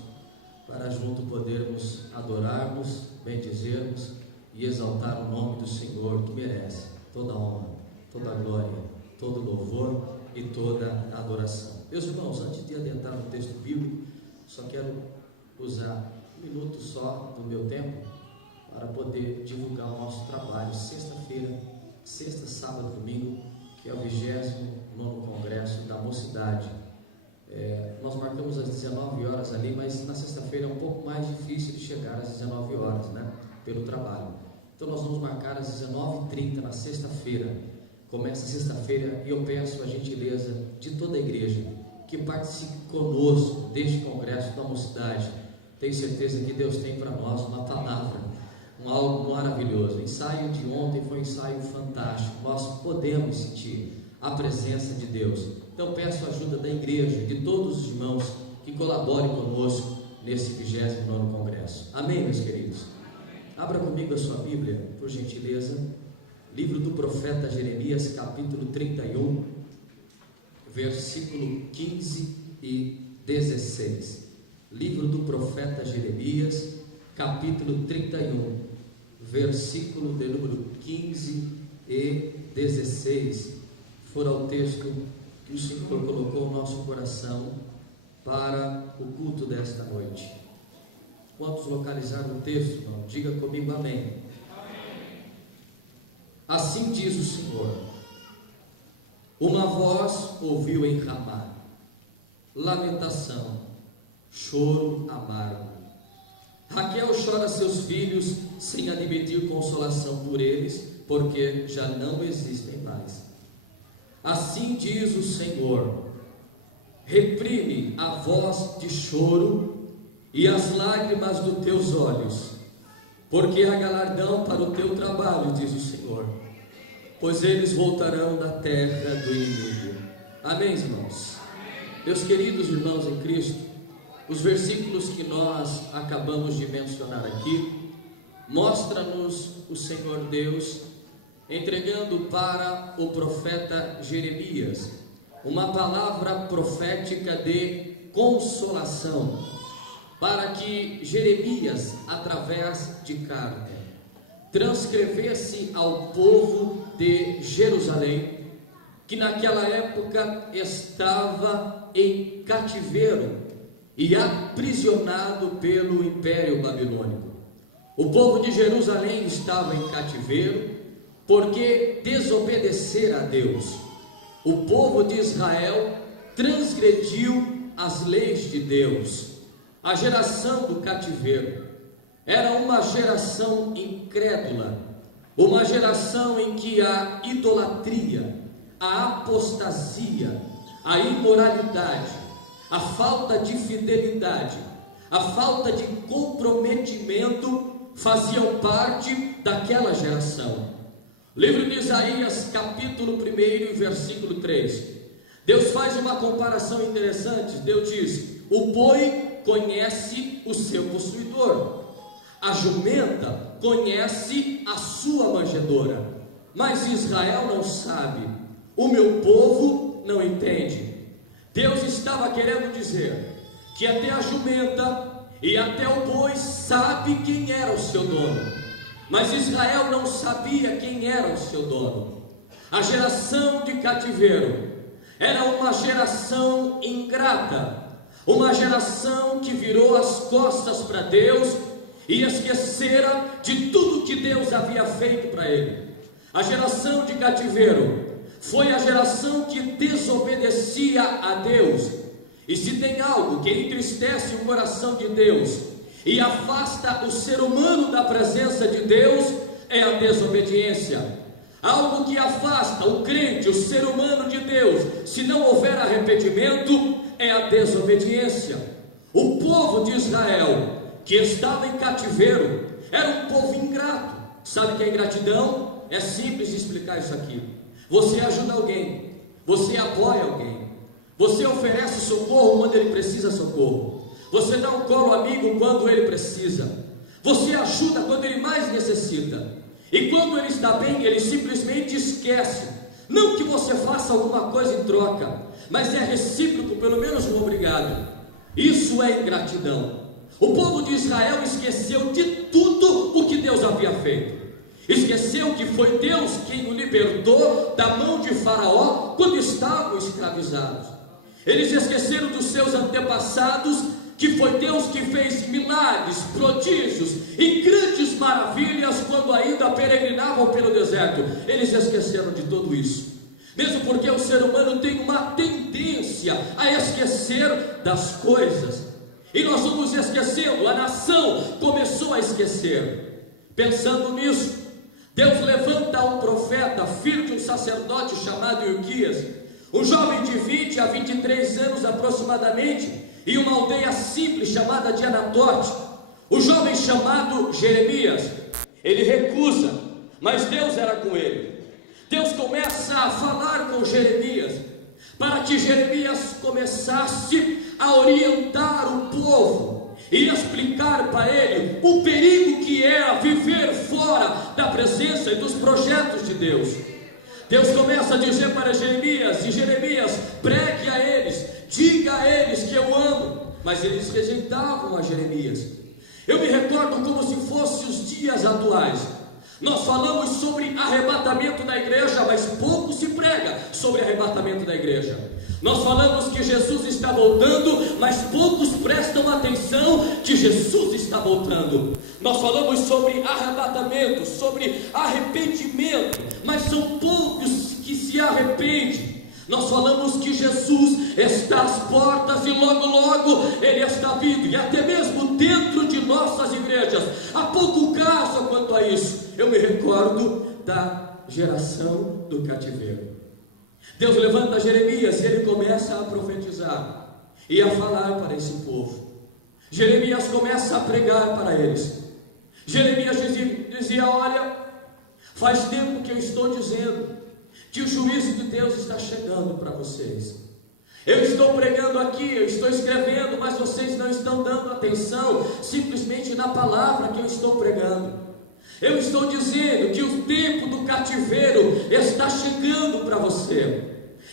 para junto podermos adorarmos, bendizermos e exaltar o nome do Senhor, que merece toda a honra, toda a glória, todo o louvor e toda a adoração. Meus irmãos, antes de adentrar no texto bíblico, só quero usar um minuto só do meu tempo para poder divulgar o nosso trabalho. Sexta-feira, sexta, sábado, domingo, que é o 29º Congresso da Mocidade. Nós marcamos às 19 horas ali, mas na sexta-feira é um pouco mais difícil de chegar às 19 horas, né? Pelo trabalho. Então nós vamos marcar às 19h30 na sexta-feira. Começa sexta-feira e eu peço a gentileza de toda a igreja que participe conosco deste Congresso da Mocidade. Tenho certeza que Deus tem para nós uma palavra, algo maravilhoso. O ensaio de ontem foi um ensaio fantástico. Nós podemos sentir a presença de Deus. Então peço a ajuda da igreja, de todos os irmãos que colaborem conosco nesse 29º Congresso. Amém, meus queridos? Abra comigo a sua Bíblia, por gentileza. Livro do profeta Jeremias, capítulo 31, versículo 15 e 16. Livro do profeta Jeremias, capítulo 31, versículo de número 15 e 16. Fora o texto que o Senhor colocou no nosso coração para o culto desta noite. Quantos localizaram o texto, irmão? Diga comigo amém. Assim diz o Senhor: uma voz ouviu em Ramá, lamentação, choro amargo. Raquel chora seus filhos sem admitir consolação por eles, porque já não existem mais. Assim diz o Senhor: reprime a voz de choro e as lágrimas dos teus olhos, porque há galardão para o teu trabalho, diz o Senhor, pois eles voltarão da terra do inimigo. Amém, irmãos? Meus queridos irmãos em Cristo, os versículos que nós acabamos de mencionar aqui, mostra-nos o Senhor Deus entregando para o profeta Jeremias uma palavra profética de consolação, para que Jeremias, através de carta, transcrevesse ao povo de Jerusalém, que naquela época estava em cativeiro e aprisionado pelo Império Babilônico. O povo de Jerusalém estava em cativeiro porque desobedeceram a Deus. O povo de Israel transgrediu as leis de Deus. A geração do cativeiro era uma geração incrédula, uma geração em que a idolatria, a apostasia, a imoralidade, a falta de fidelidade, a falta de comprometimento faziam parte daquela geração. Livro de Isaías, capítulo 1 e versículo 3. Deus faz uma comparação interessante. Deus diz: o boi conhece o seu possuidor, a jumenta conhece a sua manjedoura, mas Israel não sabe, o meu povo não entende. Deus estava querendo dizer que até a jumenta e até o boi sabe quem era o seu dono, mas Israel não sabia quem era o seu dono. A geração de cativeiro era uma geração ingrata, uma geração que virou as costas para Deus e esquecera de tudo que Deus havia feito para ele. A geração de cativeiro foi a geração que desobedecia a Deus. E se tem algo que entristece o coração de Deus e afasta o ser humano da presença de Deus, é a desobediência. Algo que afasta o crente, o ser humano de Deus, se não houver arrependimento, é a desobediência. O povo de Israel, que estava em cativeiro, era um povo ingrato. Sabe o que é ingratidão? É simples de explicar isso aqui. Você ajuda alguém, você apoia alguém, você oferece socorro quando ele precisa socorro, você dá um colo amigo quando ele precisa, você ajuda quando ele mais necessita, e quando ele está bem, ele simplesmente esquece. Não que você faça alguma coisa em troca, mas é recíproco, pelo menos um obrigado. Isso é ingratidão. O povo de Israel esqueceu de tudo o que Deus havia feito. Esqueceu que foi Deus quem o libertou da mão de Faraó quando estavam escravizados. Eles esqueceram dos seus antepassados, que foi Deus que fez milagres, prodígios e grandes maravilhas quando ainda peregrinavam pelo deserto. Eles esqueceram de tudo isso, mesmo porque o ser humano tem uma tendência a esquecer das coisas, e nós vamos esquecendo. A nação começou a esquecer. Pensando nisso, Deus levanta um profeta, filho de um sacerdote chamado Ilquias, um jovem de 20 a 23 anos aproximadamente, em uma aldeia simples chamada de Anatote. O jovem chamado Jeremias, ele recusa, mas Deus era com ele. Deus começa a falar com Jeremias, para que Jeremias começasse a orientar o povo e explicar para ele o perigo que era viver fora da presença e dos projetos de Deus. Deus começa a dizer para Jeremias, e Jeremias, pregue a eles, diga a eles que eu amo, mas eles rejeitavam a Jeremias. Eu me recordo como se fossem os dias atuais. Nós falamos sobre arrebatamento da igreja, mas pouco se prega sobre arrebatamento da igreja. Nós falamos que Jesus está voltando, mas poucos prestam atenção que Jesus está voltando. Nós falamos sobre arrebatamento, sobre arrependimento, mas são poucos que se arrependem. Nós falamos que Jesus está às portas e logo logo Ele está vindo, e até mesmo dentro de nossas igrejas há pouco caso quanto a isso. Eu me recordo da geração do cativeiro. Deus levanta Jeremias e ele começa a profetizar e a falar para esse povo. Jeremias começa a pregar para eles. Jeremias dizia: olha, faz tempo que eu estou dizendo que o juízo de Deus está chegando para vocês. Eu estou pregando aqui, eu estou escrevendo, mas vocês não estão dando atenção simplesmente na palavra que eu estou pregando. Eu estou dizendo que o tempo do cativeiro está chegando para você.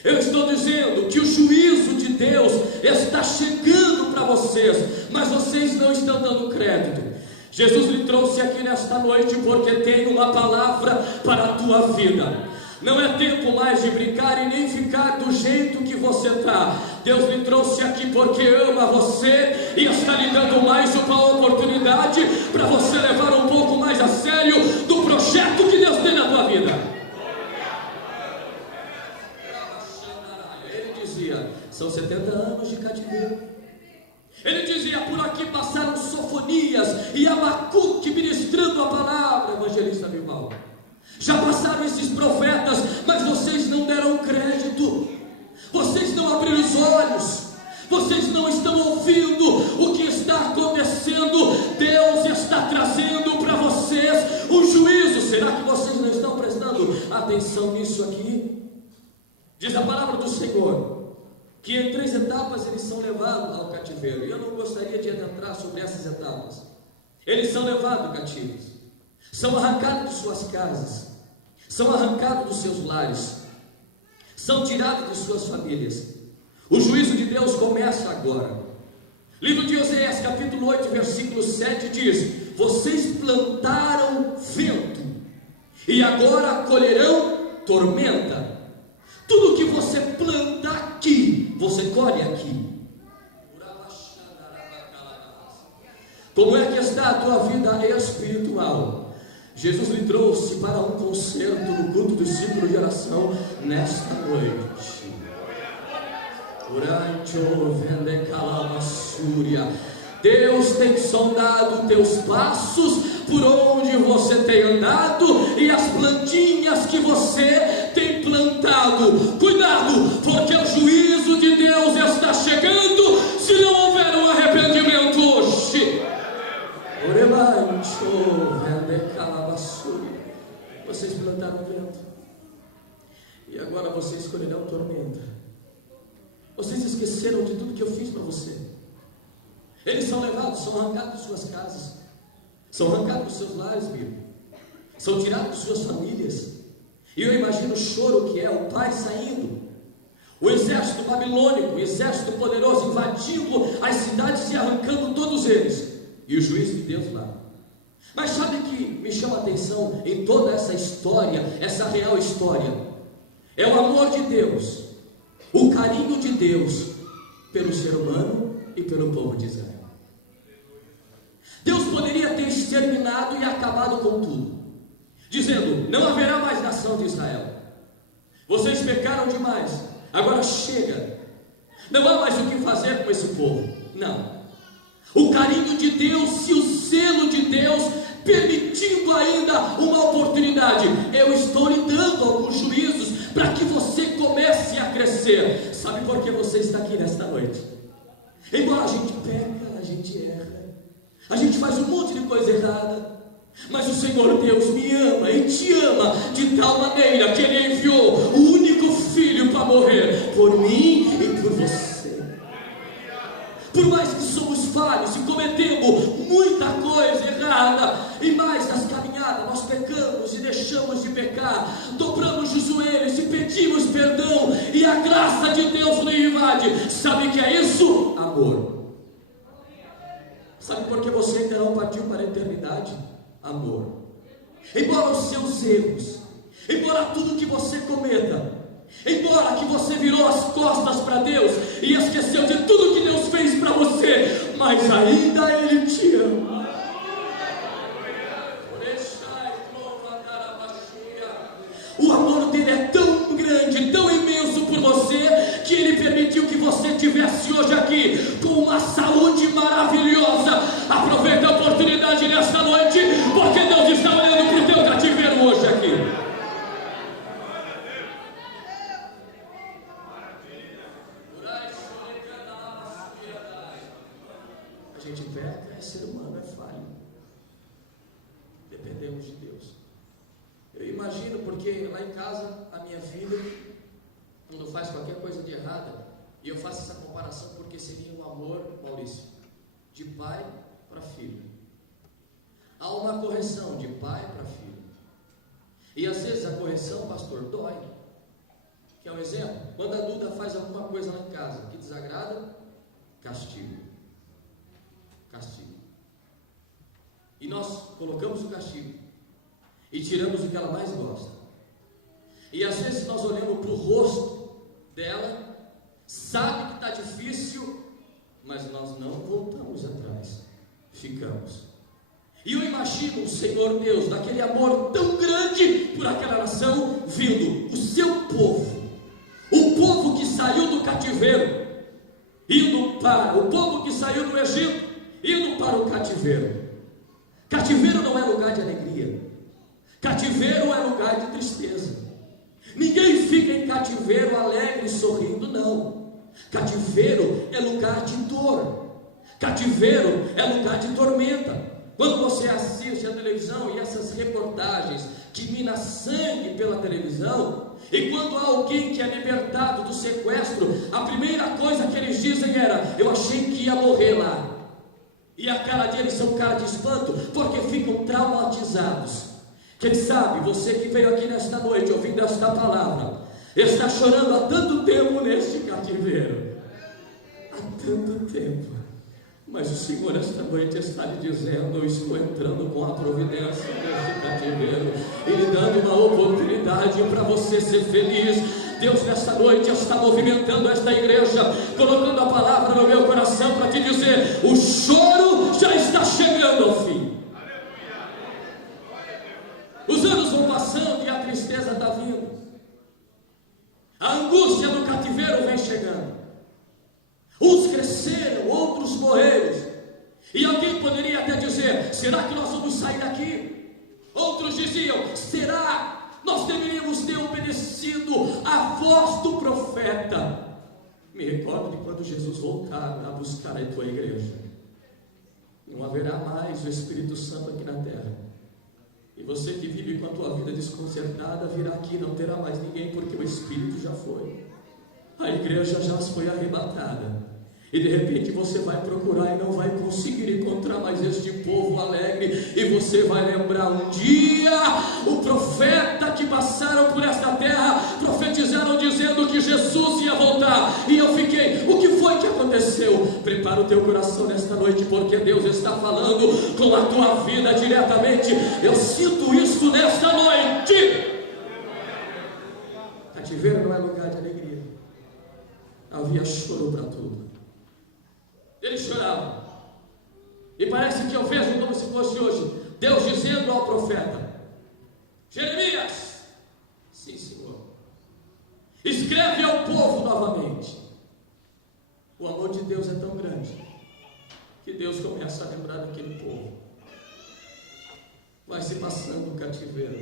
Eu estou dizendo que o juízo de Deus está chegando para vocês, mas vocês não estão dando crédito. Jesus lhe trouxe aqui nesta noite porque tem uma palavra para a tua vida. Não é tempo mais de brincar e nem ficar do jeito que você está. Deus lhe trouxe aqui porque ama você e está lhe dando mais uma oportunidade para você levar um pouco mais a sério do projeto que Deus tem na tua vida. Ele dizia: são 70 anos de cativeiro. Ele dizia: por aqui passaram Sofonias e Abacuque ministrando a palavra, evangelista Bilbao. Já passaram esses profetas, mas vocês não deram crédito, vocês não abriram os olhos, vocês não estão ouvindo o que está acontecendo. Deus está trazendo para vocês um juízo. Será que vocês não estão prestando atenção nisso aqui? Diz a palavra do Senhor que em 3 etapas eles são levados ao cativeiro, e eu não gostaria de adentrar sobre essas etapas. Eles são levados cativos, são arrancados de suas casas, são arrancados dos seus lares, são tirados de suas famílias. O juízo de Deus começa agora. Livro de Oséias, capítulo 8, versículo 7 diz: vocês plantaram vento e agora colherão tormenta. Tudo que você planta aqui, você colhe aqui. Como é que está a tua vida espiritual? Jesus lhe trouxe para um concerto no culto do ciclo de oração nesta noite. Deus tem sondado teus passos, por onde você tem andado e as plantinhas que você tem plantado. Cuidado, porque o juízo de Deus está chegando se não houver um arrependimento hoje. Vocês plantaram vento e agora vocês colherão tormenta. Vocês esqueceram de tudo que eu fiz para você. Eles são levados, são arrancados de suas casas, são arrancados dos seus lares, filho. São tirados de suas famílias. E eu imagino o choro que é o pai saindo, o exército babilônico, o exército poderoso invadindo as cidades e arrancando todos eles, e o juízo de Deus lá. Mas sabe o que me chama a atenção em toda essa história, essa real história? É o amor de Deus, o carinho de Deus pelo ser humano e pelo povo de Israel. Deus poderia ter exterminado e acabado com tudo, dizendo: não haverá mais nação de Israel, vocês pecaram demais, agora chega, não há mais o que fazer com esse povo. Não, o carinho de Deus e o zelo de Deus permitindo ainda uma oportunidade. Eu estou lhe dando alguns juízos para que você comece a crescer. Sabe por que você está aqui nesta noite? Embora a gente peca, a gente erra, a gente faz um monte de coisa errada, mas o Senhor Deus me ama e te ama de tal maneira que Ele enviou o único Filho para morrer por mim e por você. Por mais que somos falhos e cometemos muita coisa errada, e mais nas caminhadas nós pecamos e deixamos de pecar, dobramos os joelhos e pedimos perdão e a graça de Deus nos invade. Sabe o que é isso? Amor. Sabe por que você ainda não partiu para a eternidade? Amor. Embora os seus erros, embora tudo que você cometa, embora que você virou as costas para Deus e esqueceu de tudo que Deus fez para você, mas ainda Ele te ama. O amor dele é tão grande, tão imenso por você, que ele permitiu que você estivesse hoje aqui com uma saúde maravilhosa. Aproveita a oportunidade nesta noite, porque Deus está olhando para o teu cativeiro hoje aqui. A gente peca, é ser humano, é falho. Dependemos de Deus. Eu imagino, porque lá em casa a minha filha, quando faz qualquer coisa de errada, e eu faço essa comparação porque seria um amor, Maurício, de pai para filho. Há uma correção de pai para filho. E às vezes a correção, pastor, dói. Quer um exemplo? Quando a Duda faz alguma coisa lá em casa que desagrada, castigo. Castigo. E nós colocamos o castigo e tiramos o que ela mais gosta. E às vezes nós olhamos para o rosto dela, sabe que está difícil, mas nós não voltamos atrás, ficamos. E eu imagino o Senhor Deus, daquele amor tão grande por aquela nação, vindo o seu povo, o povo que saiu do cativeiro, indo para o povo que saiu do Egito, indo para o cativeiro. Cativeiro não é lugar de alegria. Cativeiro é lugar de tristeza. Ninguém fica em cativeiro alegre, sorrindo, não. Cativeiro é lugar de dor. Cativeiro é lugar de tormenta. Quando você assiste a televisão e essas reportagens que minam sangue pela televisão, e quando há alguém que é libertado do sequestro, a primeira coisa que eles dizem era: eu achei que ia morrer lá. E a cara deles são cara de espanto, porque ficam traumatizados. Quem sabe você que veio aqui nesta noite ouvindo esta palavra está chorando há tanto tempo neste cativeiro, há tanto tempo, mas o Senhor esta noite está lhe dizendo: eu estou entrando com a providência neste cativeiro e lhe dando uma oportunidade para você ser feliz. Deus nesta noite está movimentando esta igreja, colocando a palavra no meu coração para te dizer: o choro já está chegando ao fim. Os anos vão passando e a tristeza está vindo. A angústia do cativeiro vem chegando. Uns cresceram, outros morreram. E alguém poderia até dizer: será que nós vamos sair daqui? Outros diziam: será? Nós deveríamos ter obedecido a voz do profeta. Me recordo de quando Jesus voltar a buscar a tua igreja. Não haverá mais o Espírito Santo aqui na terra. E você que vive com a tua vida desconcertada, virá aqui, não terá mais ninguém, porque o Espírito já foi. A igreja já foi arrebatada. E de repente você vai procurar e não vai conseguir encontrar mais este povo alegre. E você vai lembrar um dia o profeta que passaram por esta terra, profetizaram dizendo que Jesus ia voltar. E eu fiquei: o que foi que aconteceu? Prepara o teu coração nesta noite, porque Deus está falando com a tua vida diretamente. Eu sinto isso nesta noite. Cativeiro não é lugar de alegria. Havia choro para tudo. Eles choravam. E parece que eu vejo como se fosse hoje Deus dizendo ao profeta: Jeremias, sim, Senhor, escreve ao povo novamente. O amor de Deus é tão grande que Deus começa a lembrar daquele povo. Vai se passando o cativeiro.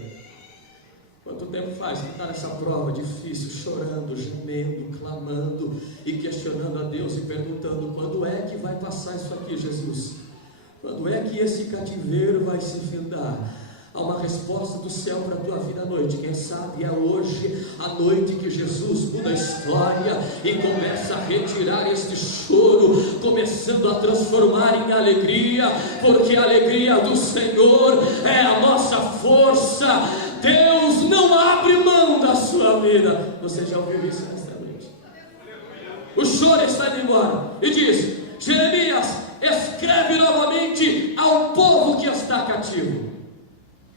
Quanto tempo faz que está nessa prova difícil, chorando, gemendo, clamando e questionando a Deus e perguntando: quando é que vai passar isso aqui, Jesus? Quando é que esse cativeiro vai se findar? Há uma resposta do céu para a tua vida à noite. Quem sabe é hoje a noite que Jesus muda a história e começa a retirar este choro, começando a transformar em alegria, porque a alegria do Senhor é a nossa força. Deus não abre mão das sua vida. Você já ouviu isso nesta noite? O choro está indo embora. E diz: Jeremias, escreve novamente ao povo que está cativo.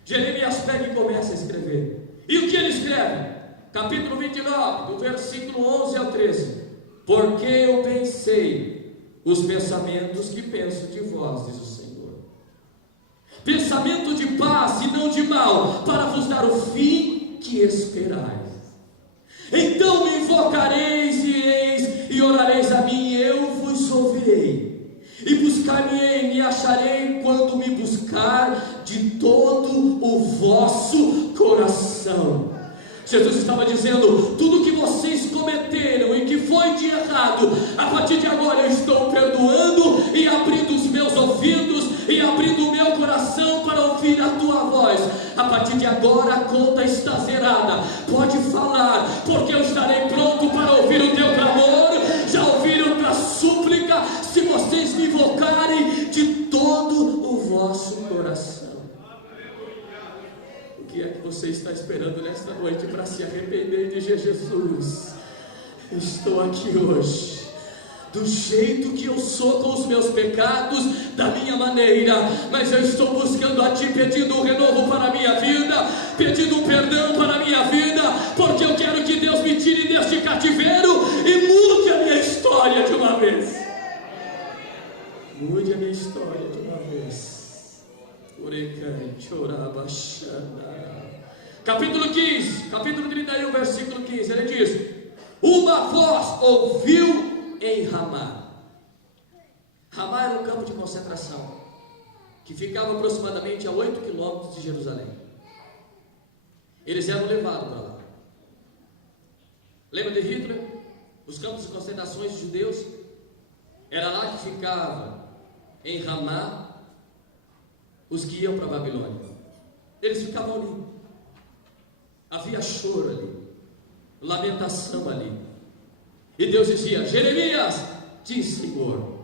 Jeremias pega e começa a escrever. E o que ele escreve? Capítulo 29, do versículo 11 ao 13. Porque eu pensei os pensamentos que penso de vós, diz o Senhor. Pensamento de paz e não de mal, para vos dar o fim que esperais. Então me invocareis e orareis a mim, e eu vos ouvirei. E buscar-me-ei, me acharei, quando me buscar de todo o vosso coração. Jesus estava dizendo: tudo que vocês cometeram e que foi de errado, a partir de agora eu estou perdoando e abrindo os meus ouvidos e abrindo o meu coração para ouvir a tua voz. A partir de agora a conta está zerada. Pode falar, porque eu estarei pronto para ouvir o teu clamor. Já ouviram a súplica? Se vocês me invocarem de todo o vosso coração. O que é que você está esperando nesta noite para se arrepender e dizer: Jesus, eu estou aqui hoje, do jeito que eu sou, com os meus pecados, da minha maneira, mas eu estou buscando a Ti, pedindo um renovo para a minha vida, pedindo um perdão para a minha vida, porque eu quero que Deus me tire deste cativeiro e mude a minha história de uma vez. Mude a minha história de uma vez. Capítulo 15, capítulo 31, versículo 15, ele diz: uma voz ouviu em Ramá. Ramá era um campo de concentração que ficava aproximadamente a 8 quilômetros de Jerusalém. Eles eram levados para lá. Lembra de Hitler? Os campos de concentrações de judeus? Era lá que ficava, em Ramá, os que iam para a Babilônia. Eles ficavam ali. Havia choro ali, lamentação ali. E Deus dizia: Jeremias, diz Senhor,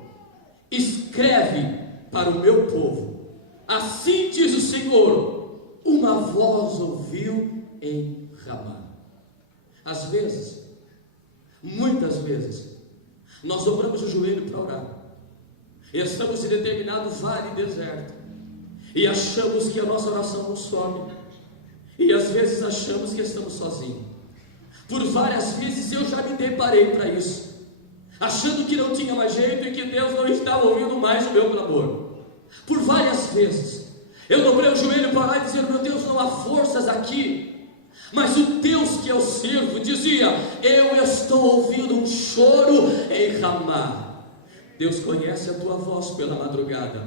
escreve para o meu povo. Assim diz o Senhor: uma voz ouviu em Ramá. Às vezes, muitas vezes, nós dobramos o joelho para orar. E estamos em determinado vale deserto. E achamos que a nossa oração não sobe. E às vezes achamos que estamos sozinhos. Por várias vezes eu já me deparei para isso, achando que não tinha mais jeito e que Deus não estava ouvindo mais o meu clamor. Por várias vezes eu dobrei o joelho para lá e dizendo: meu Deus, não há forças aqui. Mas o Deus que eu sirvo dizia: eu estou ouvindo um choro em Ramá. Deus conhece a tua voz pela madrugada.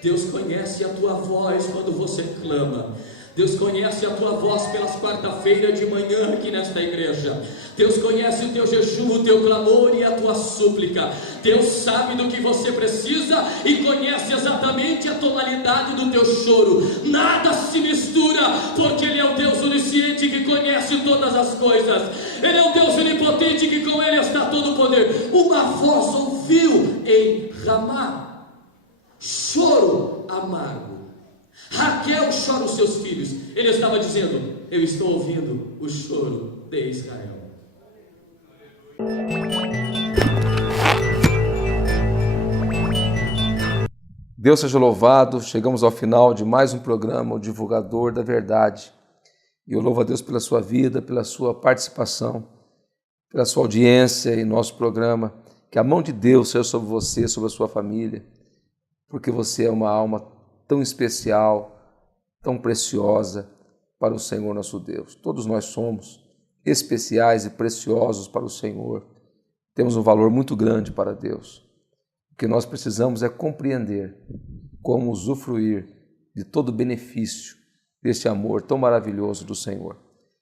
Deus conhece a tua voz quando você clama. Deus conhece a tua voz pelas quarta-feiras de manhã aqui nesta igreja. Deus conhece o teu jejum, o teu clamor e a tua súplica. Deus sabe do que você precisa e conhece exatamente a tonalidade do teu choro. Nada se mistura, porque Ele é o Deus onisciente que conhece todas as coisas. Ele é o Deus onipotente que com Ele está todo o poder. Uma voz ouviu em Ramá, choro amargo. Raquel chora os seus filhos. Ele estava dizendo: eu estou ouvindo o choro de Israel. Deus seja louvado. Chegamos ao final de mais um programa, o Divulgador da Verdade. E eu louvo a Deus pela sua vida, pela sua participação, pela sua audiência em nosso programa. Que a mão de Deus seja sobre você, sobre a sua família, porque você é uma alma tão especial, tão preciosa para o Senhor nosso Deus. Todos nós somos especiais e preciosos para o Senhor. Temos um valor muito grande para Deus. O que nós precisamos é compreender como usufruir de todo o benefício deste amor tão maravilhoso do Senhor.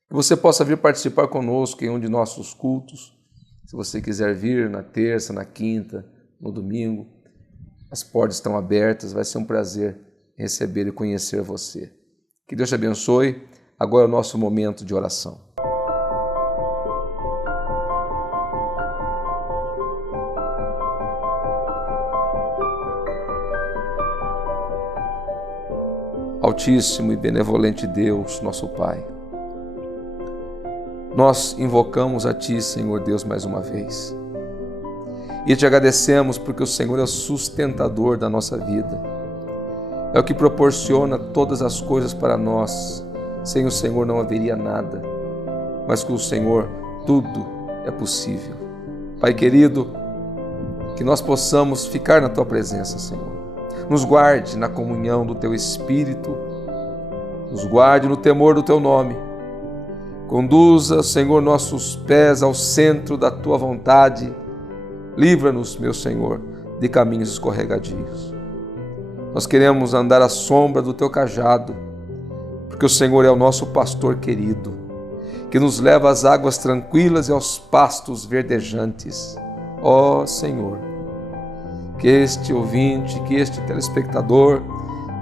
Que você possa vir participar conosco em um de nossos cultos. Se você quiser vir na terça, na quinta, no domingo, as portas estão abertas. Vai ser um prazer receber e conhecer você. Que Deus te abençoe. Agora é o nosso momento de oração. Altíssimo e benevolente Deus, nosso Pai, nós invocamos a Ti, Senhor Deus, mais uma vez. E te agradecemos porque o Senhor é o sustentador da nossa vida. É o que proporciona todas as coisas para nós. Sem o Senhor não haveria nada, mas com o Senhor tudo é possível. Pai querido, que nós possamos ficar na Tua presença, Senhor. Nos guarde na comunhão do Teu Espírito, nos guarde no temor do Teu nome. Conduza, Senhor, nossos pés ao centro da Tua vontade. Livra-nos, meu Senhor, de caminhos escorregadios. Nós queremos andar à sombra do Teu cajado, porque o Senhor é o nosso pastor querido, que nos leva às águas tranquilas e aos pastos verdejantes. Ó Senhor, que este ouvinte, que este telespectador,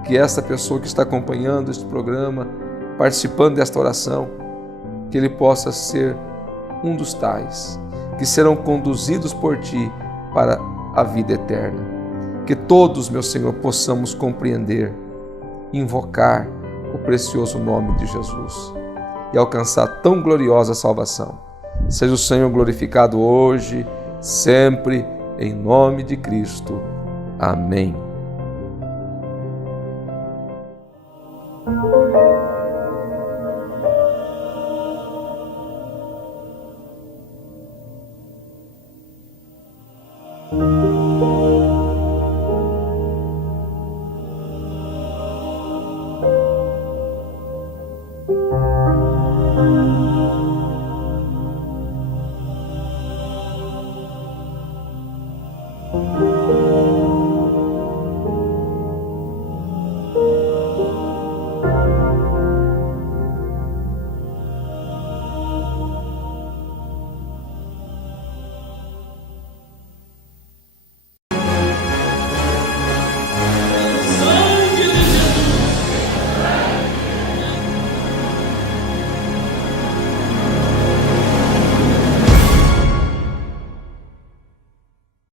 que esta pessoa que está acompanhando este programa, participando desta oração, que ele possa ser um dos tais, que serão conduzidos por Ti para a vida eterna. Que todos, meu Senhor, possamos compreender, invocar o precioso nome de Jesus e alcançar tão gloriosa salvação. Seja o Senhor glorificado hoje, sempre, em nome de Cristo. Amém.